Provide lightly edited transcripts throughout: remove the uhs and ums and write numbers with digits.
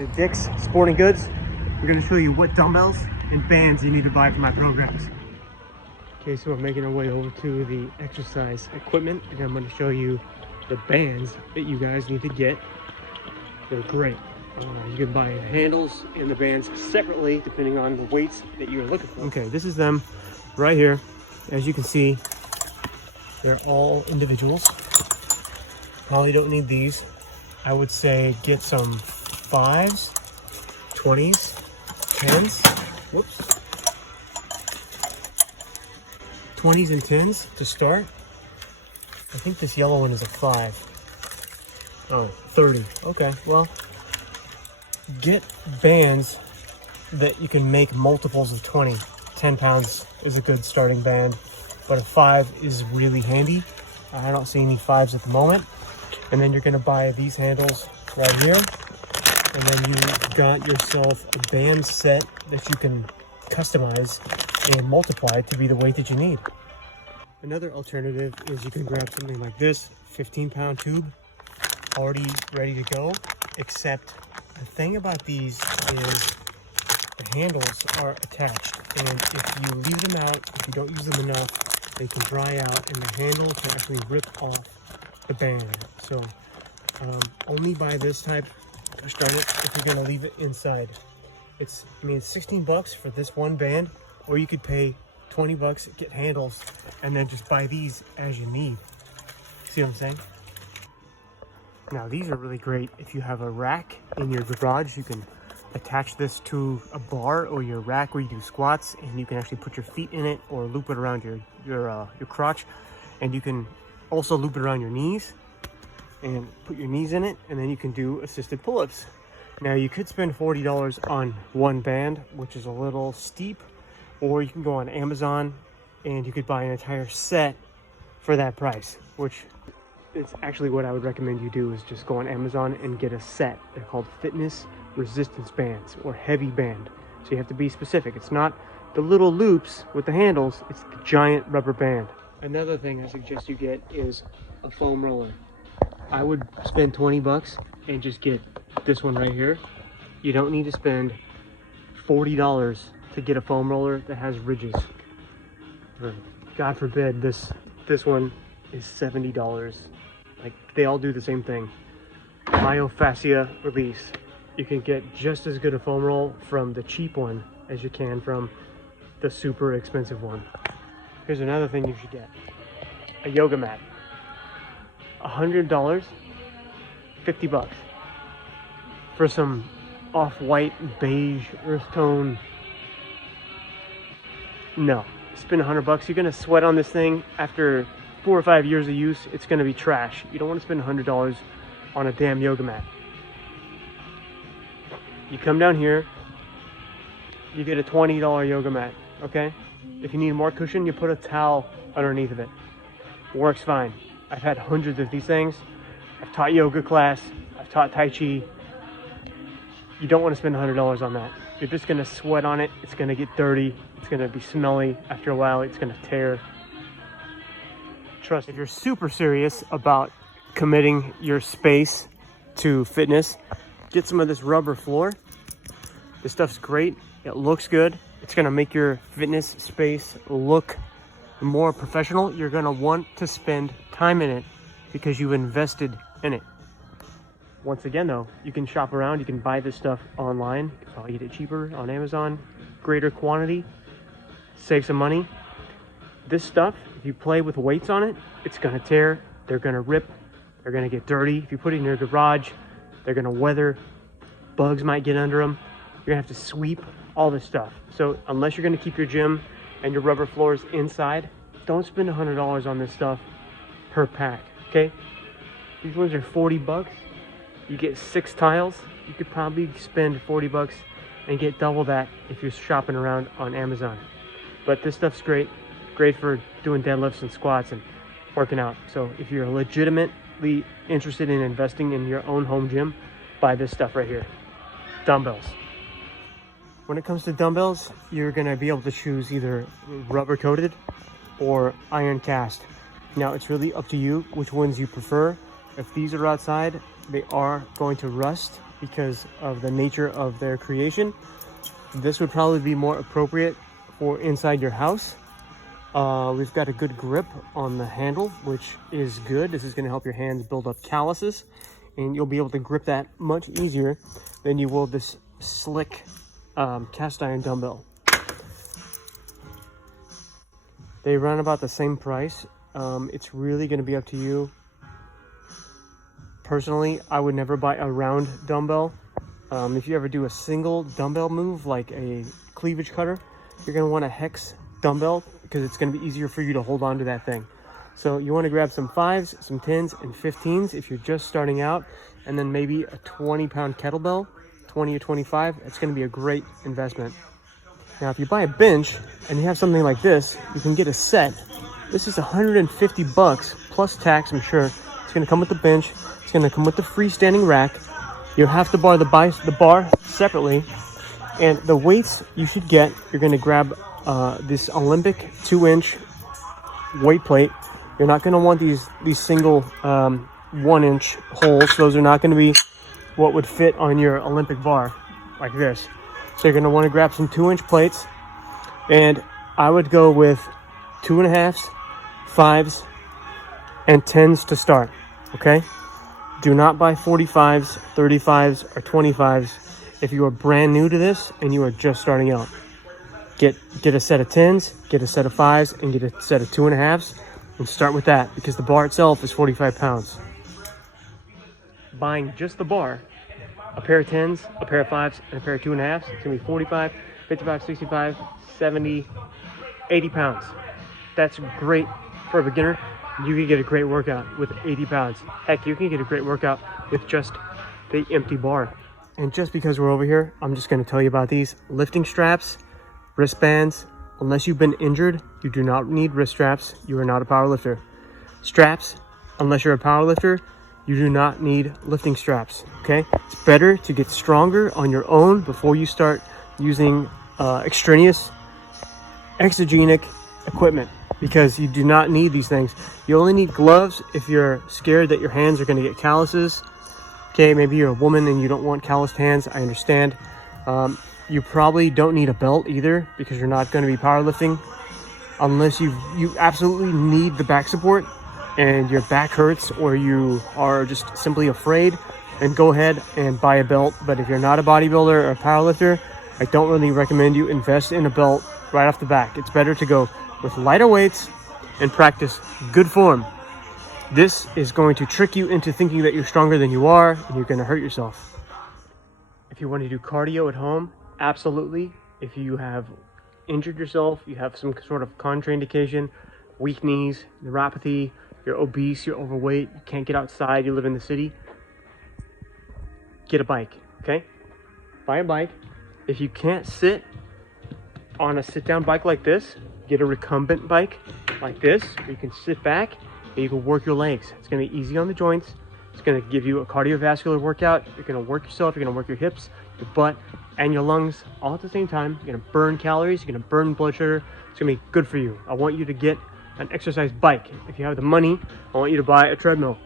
at Dick's Sporting Goods. We're going to show you what dumbbells and bands you need to buy for my programs. Okay, so we're making our way over to the exercise equipment, and I'm going to show you the bands that you guys need to get. They're great. You can buy the handles and the bands separately depending on the weights that you're looking for. Okay, this is them right here. As you can see, they're all individuals. Probably don't need these. I would say get some 5s, 20s, 10s, whoops, 20s and 10s to start. I think this yellow one is a 5. Oh, 30. Okay, well, get bands that you can make multiples of 20. 10 pounds is a good starting band, but a 5 is really handy. I don't see any 5s at the moment. And then you're going to buy these handles right here, and then you've got yourself a band set that you can customize and multiply to be the weight that you need. Another alternative is you can grab something like this 15-pound tube already ready to go, except the thing about these is the handles are attached, and if you leave them out, if you don't use them enough, they can dry out and the handle can actually rip off the band. So only buy this type to start it if you're going to leave it inside. It's 16 bucks for this one band, or you could pay 20 bucks, get handles, and then just buy these as you need. See what I'm saying? Now these are really great if you have a rack in your garage. You can attach this to a bar or your rack where you do squats, and you can actually put your feet in it or loop it around your crotch, and you can also loop it around your knees and put your knees in it, and then you can do assisted pull-ups. Now you could spend $40 on one band, which is a little steep, or you can go on Amazon and you could buy an entire set for that price, which is actually what I would recommend you do, is just go on Amazon and get a set. They're called fitness resistance bands or heavy band. So you have to be specific. It's not the little loops with the handles, it's the giant rubber band. Another thing I suggest you get is a foam roller. I would spend 20 bucks and just get this one right here. You don't need to spend $40 to get a foam roller that has ridges. God forbid this one is $70. Like, they all do the same thing. Myofascia release. You can get just as good a foam roll from the cheap one as you can from the super expensive one. Here's another thing you should get. A yoga mat. $100, 50 bucks for some off-white, beige, earth tone. No, spend 100 bucks. You're gonna sweat on this thing. After 4 or 5 years of use, it's gonna be trash. You don't want to spend $100 on a damn yoga mat. You come down here, you get a $20 yoga mat, okay? If you need more cushion, you put a towel underneath of it. Works fine. I've had hundreds of these things. I've taught yoga class. I've taught Tai Chi. You don't want to spend $100 on that. You're just going to sweat on it. It's going to get dirty. It's going to be smelly. After a while, it's going to tear. Trust me. If you're super serious about committing your space to fitness, get some of this rubber floor. This stuff's great. It looks good. It's going to make your fitness space look more professional. You're going to want to spend time in it because you've invested in it. Once again though, you can shop around. You can buy this stuff online. You can probably get it cheaper on Amazon. Greater quantity. Save some money. This stuff, if you play with weights on it, it's going to tear. They're going to rip. They're going to get dirty. If you put it in your garage, they're going to weather. Bugs might get under them. You're going to have to sweep all this stuff. So unless you're going to keep your gym and your rubber floors inside, don't spend $100 on this stuff per pack, okay? These ones are 40 bucks. You get 6 tiles. You could probably spend 40 bucks and get double that if you're shopping around on Amazon. But this stuff's great for doing deadlifts and squats and working out. So if you're legitimately interested in investing in your own home gym, buy this stuff right here. Dumbbells. When it comes to dumbbells, you're going to be able to choose either rubber coated or iron cast. Now it's really up to you which ones you prefer. If these are outside, they are going to rust because of the nature of their creation. This would probably be more appropriate for inside your house. We've got a good grip on the handle, which is good. This is going to help your hands build up calluses, and you'll be able to grip that much easier than you will this slick cast iron dumbbell. They run about the same price. It's really going to be up to you. Personally, I would never buy a round dumbbell. If you ever do a single dumbbell move, like a cleavage cutter, you're going to want a hex dumbbell because it's going to be easier for you to hold on to that thing. So you want to grab some 5s, some 10s, and 15s if you're just starting out, and then maybe a 20-pound kettlebell, 20 or 25. It's going to be a great investment. Now, if you buy a bench and you have something like this, you can get a set. This is $150 plus tax, I'm sure. It's going to come with the bench. It's going to come with the freestanding rack. You have to bar the bar separately. And the weights you should get, you're going to grab this Olympic 2-inch weight plate. You're not going to want these single 1-inch holes. Those are not going to be what would fit on your Olympic bar like this. So you're going to want to grab some 2-inch plates. And I would go with 2.5s, 5s, and 10s to start. Okay? Do not buy 45s, 35s, or 25s if you are brand new to this and you are just starting out. Get a set of 10s, get a set of 5s, and get a set of 2.5s, and start with that because the bar itself is 45 pounds. Buying just the bar, a pair of 10s, a pair of 5s, and a pair of 2.5s, it's going to be 45, 55, 65, 70, 80 pounds. That's great for a beginner. You can get a great workout with 80 pounds. Heck, you can get a great workout with just the empty bar. And just because we're over here, I'm just going to tell you about these lifting straps, wristbands. Unless you've been injured, you do not need wrist straps. You are not a power lifter. Straps, unless you're a power lifter, you do not need lifting straps. Okay, it's better to get stronger on your own before you start using extraneous, exogenic equipment, because you do not need these things. You only need gloves if you're scared that your hands are going to get calluses. Okay, maybe you're a woman and you don't want calloused hands. I understand. You probably don't need a belt either because you're not going to be powerlifting unless you absolutely need the back support and your back hurts or you are just simply afraid, then go ahead and buy a belt. But if you're not a bodybuilder or a powerlifter, I don't really recommend you invest in a belt right off the back. It's better to go with lighter weights and practice good form. This is going to trick you into thinking that you're stronger than you are, and you're going to hurt yourself. If you want to do cardio at home, absolutely. If you have injured yourself, you have some sort of contraindication, weak knees, neuropathy, you're obese, you're overweight, you can't get outside, you live in the city, get a bike, okay? Buy a bike. If you can't sit on a sit-down bike like this, get a recumbent bike like this, where you can sit back and you can work your legs. It's going to be easy on the joints. It's going to give you a cardiovascular workout. You're going to work yourself. You're going to work your hips, your butt, and your lungs all at the same time. You're going to burn calories. You're going to burn blood sugar. It's going to be good for you. I want you to get an exercise bike. If you have the money, I want you to buy a treadmill.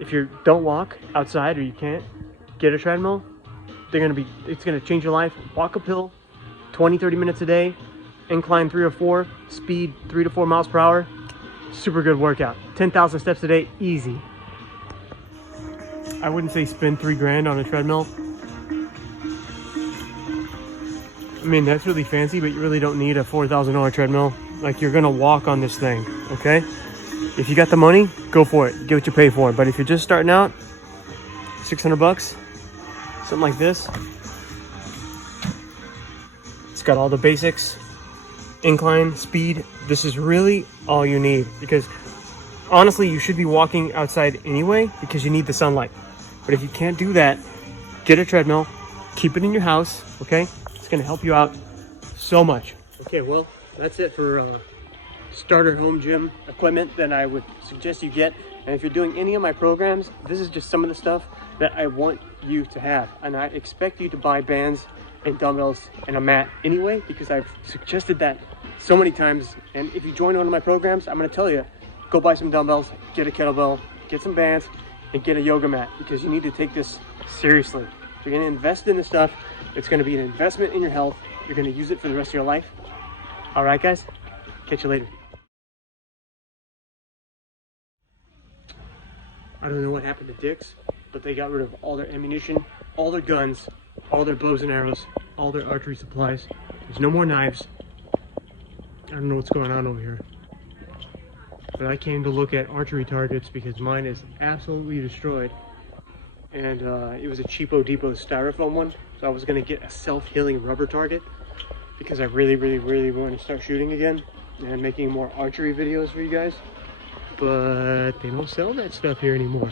If you don't walk outside or you can't, get a treadmill. It's going to change your life. Walk uphill 20-30 minutes a day, incline 3 or 4, speed 3 to 4 miles per hour. Super good workout. 10,000 steps a day, easy. I wouldn't say spend $3,000 on a treadmill. I mean, that's really fancy, but you really don't need a $4,000 treadmill. Like, you're gonna walk on this thing, okay? If you got the money, go for it. Get what you pay for. But if you're just starting out, $600, something like this. It's got all the basics, incline, speed. This is really all you need, because honestly, you should be walking outside anyway because you need the sunlight. But if you can't do that, get a treadmill, keep it in your house, okay? It's gonna help you out so much. Okay, well, that's it for starter home gym equipment that I would suggest you get. And if you're doing any of my programs, this is just some of the stuff that I want you to have. And I expect you to buy bands and dumbbells and a mat anyway, because I've suggested that so many times. And if you join one of my programs, I'm gonna tell you, go buy some dumbbells, get a kettlebell, get some bands, and get a yoga mat, because you need to take this seriously. If you're going to invest in this stuff, it's going to be an investment in your health. You're going to use it for the rest of your life. All right, guys, catch you later. I don't know what happened to Dick's, but they got rid of all their ammunition, all their guns, all their bows and arrows, all their archery supplies. There's no more knives. I don't know what's going on over here. But I came to look at archery targets because mine is absolutely destroyed. And it was a cheapo depot styrofoam one. So I was gonna get a self-healing rubber target because I really want to start shooting again and making more archery videos for you guys. But they don't sell that stuff here anymore.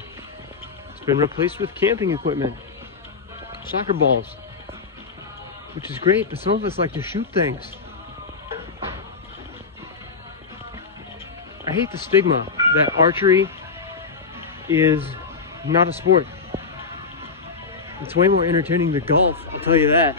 It's been replaced with camping equipment, soccer balls, which is great, but some of us like to shoot things. I hate the stigma that archery is not a sport. It's way more entertaining than golf, I'll tell you that.